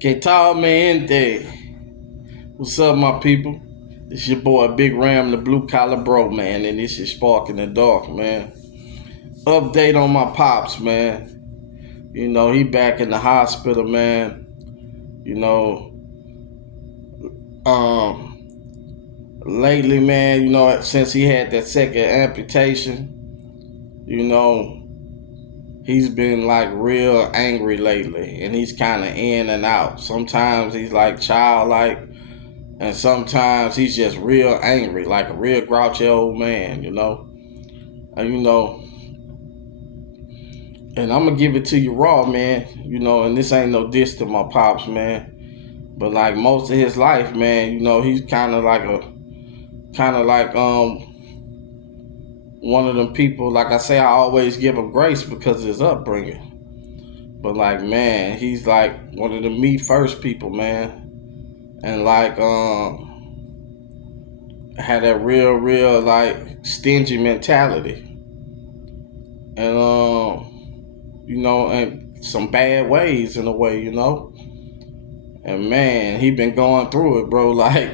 Que tal me ente? What's up, my people? This your boy Big Ram, the blue collar bro, man, and this is Spark in the Dark, man. Update on my pops, man. You know, he back in the hospital, man. You know, lately, man, since he had that second amputation, he's been like real angry lately, and he's kind of in and out. Sometimes he's like childlike, and sometimes he's just real angry, like a real grouchy old man, and I'm gonna give it to you raw, man. And this ain't no diss to my pops, man. But like most of his life, man, he's kind of like one of them people. Like I say, I always give him grace because of his upbringing. But like, man, he's like one of the me first people, man. And like, had that real like stingy mentality. And and some bad ways in a way, And man, he been going through it, bro. Like,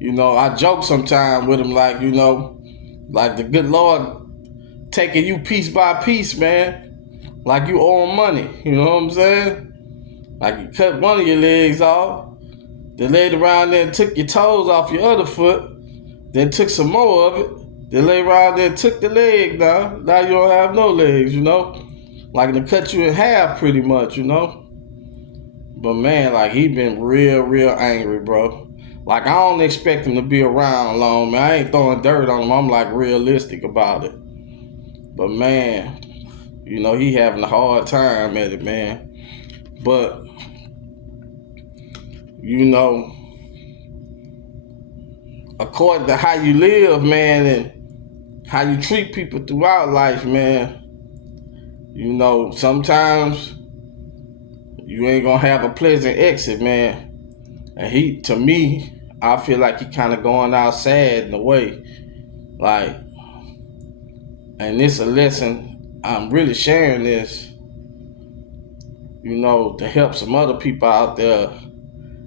I joke sometime with him, like, like the good Lord taking you piece by piece, man. Like you owe him money, you know what I'm saying? Like you cut one of your legs off, then laid around there and took your toes off your other foot, then took some more of it, then laid around there and took the leg down. Now you don't have no legs, Like to cut you in half pretty much, But man, like he been real angry, bro. Like I don't expect him to be around long, man. I ain't throwing dirt on him. I'm like realistic about it. But man, he having a hard time at it, man. But according to how you live, man, and how you treat people throughout life, man, sometimes you ain't gonna have a pleasant exit, man. And to me, I feel like he kind of going out sad in a way. Like, and this a lesson, I'm really sharing this, to help some other people out there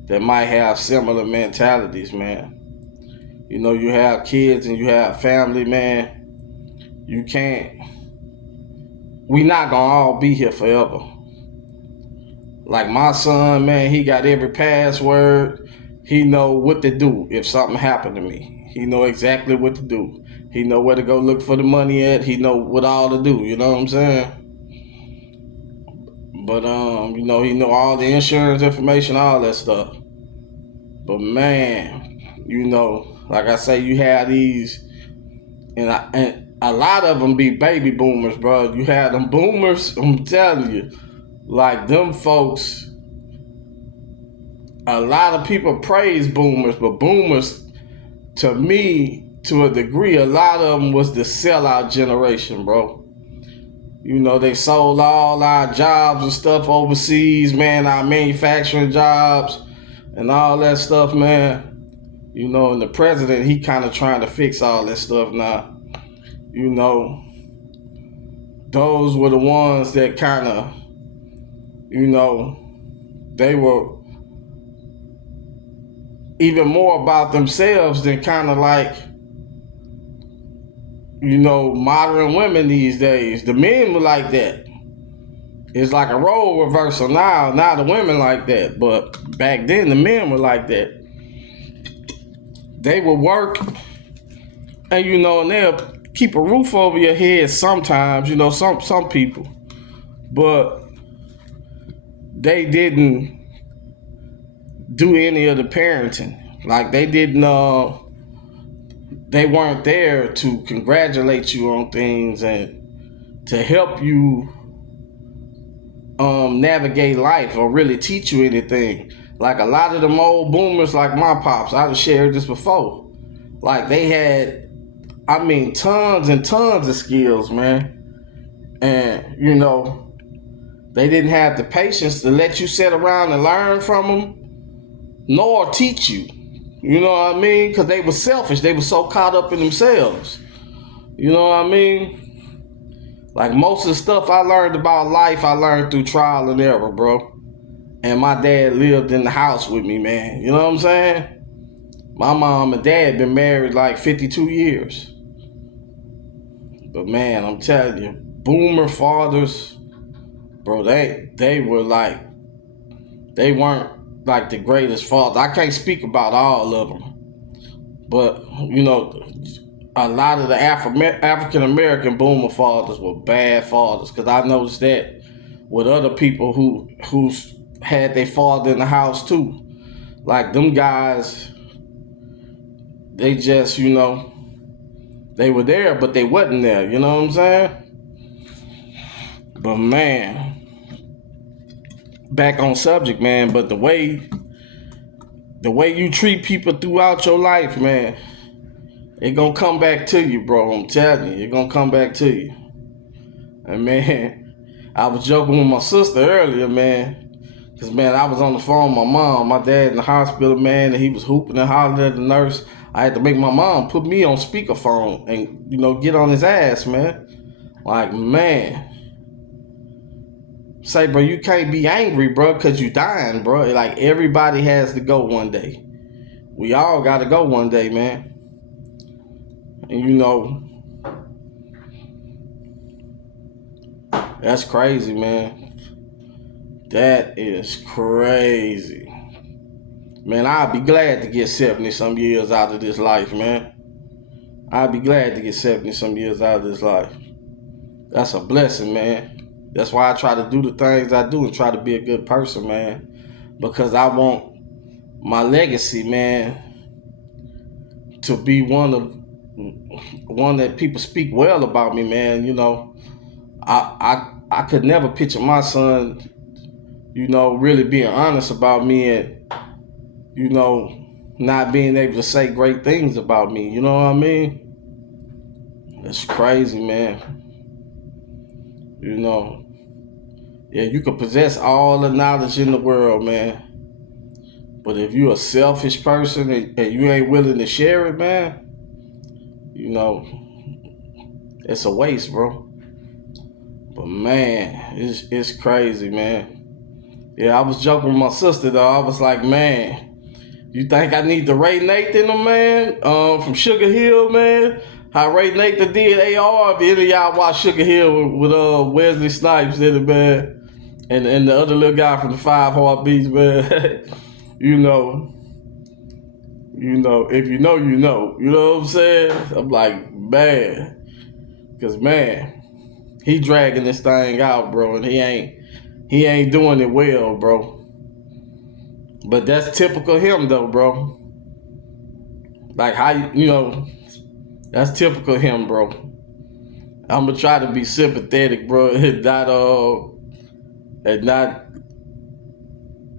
that might have similar mentalities, man. You have kids and you have family, man. We not gonna all be here forever. Like my son, man, he got every password. He know what to do if something happened to me. He know exactly what to do. He know where to go look for the money at. He know what all to do, you know what I'm saying? But he know all the insurance information, all that stuff. But man, like I say, you have these, and a lot of them be baby boomers, bro. You have them boomers, I'm telling you. Like them folks, a lot of people praise boomers, but boomers, to me, to a degree, a lot of them was the sellout generation, bro. They sold all our jobs and stuff overseas, man, our manufacturing jobs and all that stuff, man. And the president, he kind of trying to fix all that stuff now. Those were the ones that kind of, they were even more about themselves than kind of like, modern women these days. The men were like that. It's like a role reversal now. Now the women like that. But back then the men were like that. They would work and and they'll keep a roof over your head sometimes, some people. But they didn't do any of the parenting. Like they didn't they weren't there to congratulate you on things and to help you navigate life or really teach you anything. Like a lot of them old boomers, like my pops, I've shared this before. Like they had, tons and tons of skills, man. And, they didn't have the patience to let you sit around and learn from them, nor teach you. You know what I mean? Because they were selfish. They were so caught up in themselves. You know what I mean? Like most of the stuff I learned about life, I learned through trial and error, bro. and my dad lived in the house with me, man. You know what I'm saying? My mom and dad been married like 52 years. But man, I'm telling you, boomer fathers, bro, they were like, they weren't like the greatest fathers. I can't speak about all of them. But, you know, a lot of the African American boomer fathers were bad fathers. Because I noticed that with other people who's had their father in the house too. Like them guys, they just, you know, they were there, but they wasn't there. You know what I'm saying? But man, back on subject, man. But the way you treat people throughout your life, man, it gonna come back to you, bro. I'm telling you, it gonna come back to you. And man, I was joking with my sister earlier, man. Cause man, I was on the phone with my mom, my dad in the hospital, man, and he was hooping and hollering at the nurse. I had to make my mom put me on speakerphone and, you know, get on his ass, man. Like, man. Say, bro, you can't be angry, bro, because you dying, bro. Like, everybody has to go one day. We all got to go one day, man. And, you know, that's crazy, man. That is crazy. Man, I'd be glad to get 70-some years out of this life, man. I'd be glad to get 70-some years out of this life. That's a blessing, man. That's why I try to do the things I do and try to be a good person, man. Because I want my legacy, man, to be one that people speak well about me, man. You know, I could never picture my son, you know, really being honest about me and, you know, not being able to say great things about me. You know what I mean? It's crazy, man. You know, yeah, you can possess all the knowledge in the world, man. But if you're a selfish person and you ain't willing to share it, man, you know, it's a waste, bro. But man, it's crazy, man. Yeah, I was joking with my sister though. I was like, man, you think I need the Ray Nathan, man, from Sugar Hill, man? How Ray Nathan did AR. If any of y'all watch Sugar Hill with Wesley Snipes in it, man. And the other little guy from the 5 Heartbeats, man. you know, if you know, you know. You know what I'm saying? I'm like, man. Because, man, he dragging this thing out, bro. And he ain't doing it well, bro. But that's typical him, though, bro. Like, how, you know, that's typical him, bro. I'm going to try to be sympathetic, bro, and not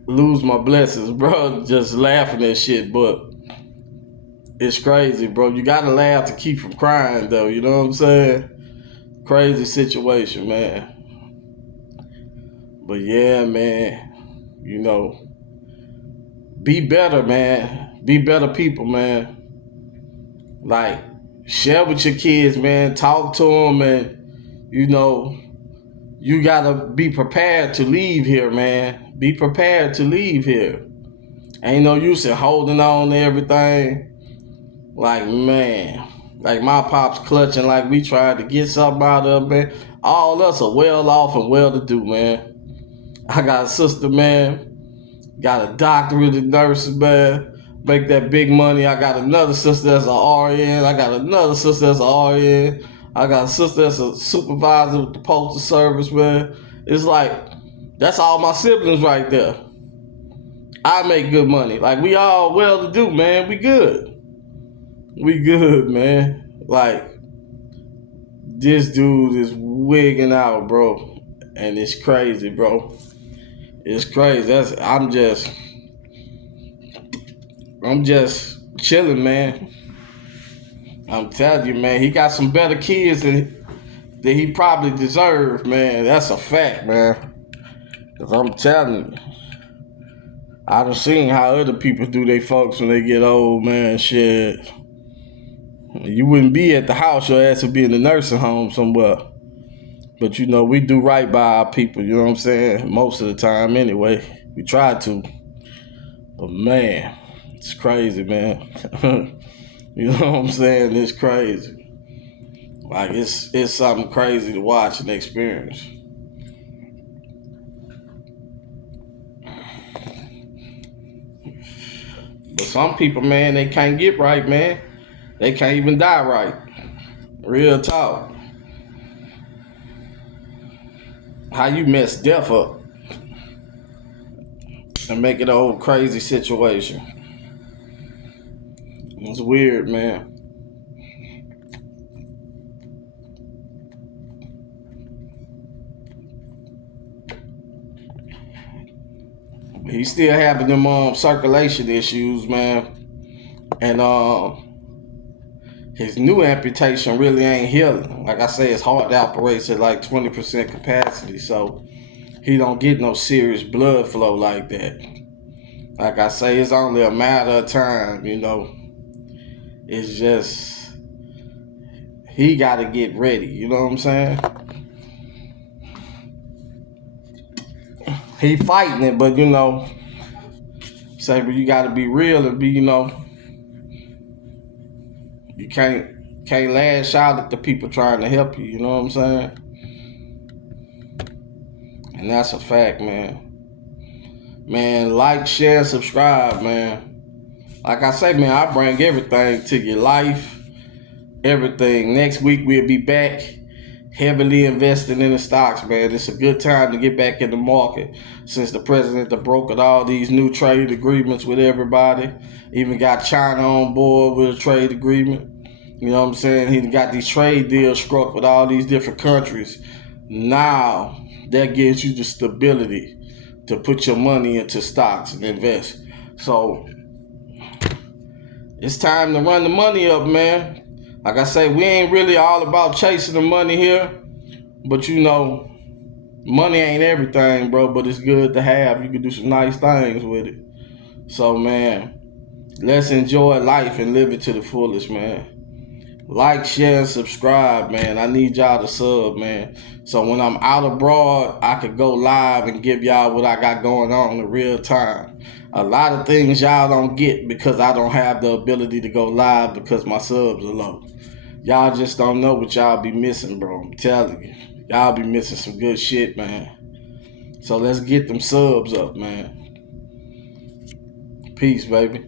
lose my blessings, bro. Just laughing at shit, but it's crazy, bro. You gotta laugh to keep from crying, though. You know what I'm saying? Crazy situation, man. But yeah, man. You know, be better, man. Be better people, man. Like, share with your kids, man. Talk to them, and you know, you gotta be prepared to leave here, man. Be prepared to leave here. Ain't no use in holding on to everything. Like, man, like my pops clutching like we tried to get something out of, man. All us are well off and well to do, man. I got a sister, man. Got a doctorate in nursing, man. Make that big money. I got another sister that's an RN. I got another sister that's an RN. I got a sister that's a supervisor with the postal service, man. It's like, that's all my siblings right there. I make good money. Like, we all well to do, man. We good. We good, man. Like, this dude is wigging out, bro. And it's crazy, bro. It's crazy. I'm just chilling, man. I'm telling you, man, he got some better kids than he probably deserved, man. That's a fact, man. Because I'm telling you, I done seen how other people do their folks when they get old, man. Shit. You wouldn't be at the house, your ass would be in the nursing home somewhere. But, you know, we do right by our people, you know what I'm saying? Most of the time, anyway. We tried to. But man, it's crazy, man. You know what I'm saying? It's crazy. Like it's something crazy to watch and experience. But some people, man, they can't get right, man. They can't even die right. Real talk. How you mess death up and make it a whole crazy situation. It's weird, man. He's still having them circulation issues, man. And his new amputation really ain't healing. Like I say, his heart operates at like 20% capacity, so he don't get no serious blood flow like that. Like I say, it's only a matter of time, you know. It's just he got to get ready, you know what I'm saying? He fighting it, but you know, say, but you got to be real and be, you know, you can't lash out at the people trying to help you, you know what I'm saying? And that's a fact, man. Man, like, share, subscribe, man. Like I say, man, I bring everything to your life, everything. Next week we'll be back heavily investing in the stocks, man. It's a good time to get back in the market since the president have brokered all these new trade agreements with everybody. Even got China on board with a trade agreement. You know what I'm saying? He got these trade deals struck with all these different countries. Now, that gives you the stability to put your money into stocks and invest. So, it's time to run the money up, man. Like I say, we ain't really all about chasing the money here. But you know, money ain't everything, bro. But it's good to have. You can do some nice things with it. So, man, let's enjoy life and live it to the fullest, man. Like, share, and subscribe, man. I need y'all to sub, man. So when I'm out abroad, I could go live and give y'all what I got going on in real time. A lot of things y'all don't get because I don't have the ability to go live because my subs are low. Y'all just don't know what y'all be missing, bro. I'm telling you. Y'all be missing some good shit, man. So let's get them subs up, man. Peace, baby.